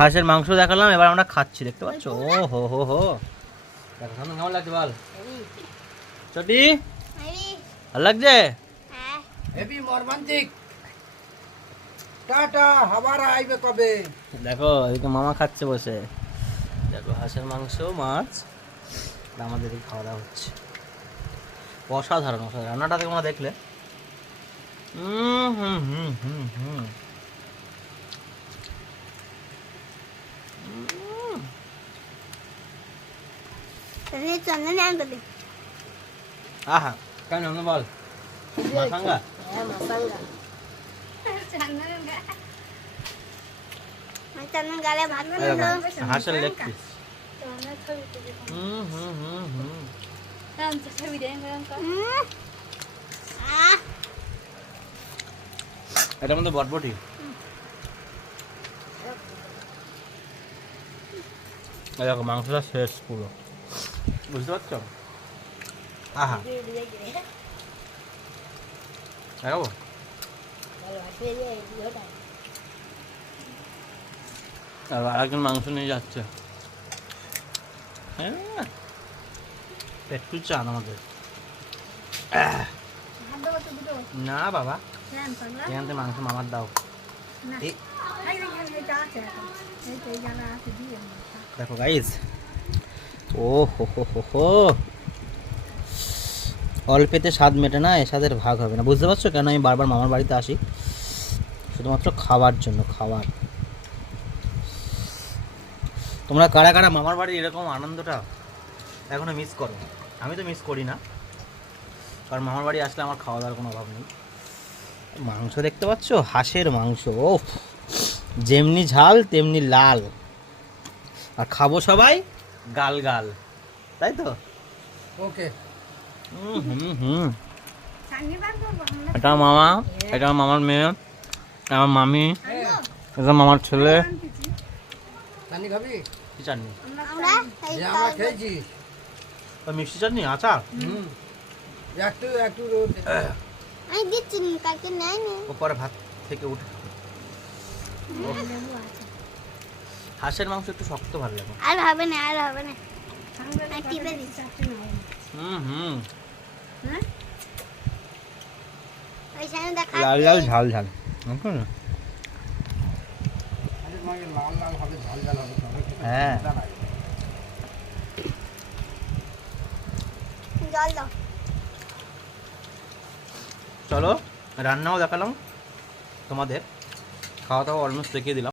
হাঁসের মাংস দেখালাম এবার আমরা খাচ্ছি দেখতে পাচ্ছ? ও হো হো। হো দেখো সামনে কেমন লাগছে বল? চটি ভালো লাগছে? হেভি মর্মান্তিক টাটা আবার আইবে কবে? দেখো এদিকে মামা খাচ্ছে বসে। দেখো হাঁসের মাংস মাছ আমাদের এদিকে খাওয়া দাওয়া হচ্ছে। অসাধারণ অসাধারণ। রান্নাটা তোমরা দেখলে। হুম হুম হুম হুম হুম। আহা কেন আমরা বল। মাসাঙ্গা চন্দন গালে ভাত এই দেখো, হাঁসের লেগ পিস হুম হুম হুম হুম। এটার মধ্যে বটবটি। দেখো মাংসটা শেষ পুরো। বুঝতে পারছ? আহা। দেখাবো? আর আরেকজন মাংস নিয়ে যাচ্ছে। হ্যাঁ। পেট্টু চান আমাদের। না বাবা। এখান থেকে মাংস মামার দাও। দেখো গাইস ও হো হো হো হো অল্পেতে স্বাদ মেটে না এ স্বাদের ভাগ হবে না। বুঝতে পারছ কেন? আমি বারবার মামার বাড়িতে আসি। শুধুমাত্র খাওয়ার জন্য, খাওয়ার। তোমরা কারা কারা মামার বাড়ির এরকম আনন্দটা এখনও মিস করো? আমি তো মিস করি না। কারণ মামার বাড়ি আসলে আমার খাওয়া দাওয়ার কোনো অভাব নেই। মাংস দেখতে পাচ্ছ? হাঁসের মাংস ও যেমনি ঝাল, তেমনি লাল। আর খাব সবাই গাল গাল। তাই তো? ওকে। হুম হুম হুম। এটা মামা এটা মামার মেয়ে আমার মামি এটা মামার ছেলে। খাবি কি চাটনি? আমরা খেয়েছি। মিষ্টি চাটনি আচার? হুম। একটু একটু রোদ আমি দিচ্ছি কালকে নেয় না পরে ভাত থেকে উঠে হাঁসের মাংস একটু শক্ত ভালো লাগে। আর হবে না আর হবে না। আর টিপে দিচ্ছি। হুম হুম। লাল লাল ঝাল ঝাল লাল লাল হবে ঝাল হ্যাঁ। চলো রান্নাও দেখালাম। তোমাদের। খাওয়া দাওয়া অলমোস্ট দেখিয়ে দিলাম।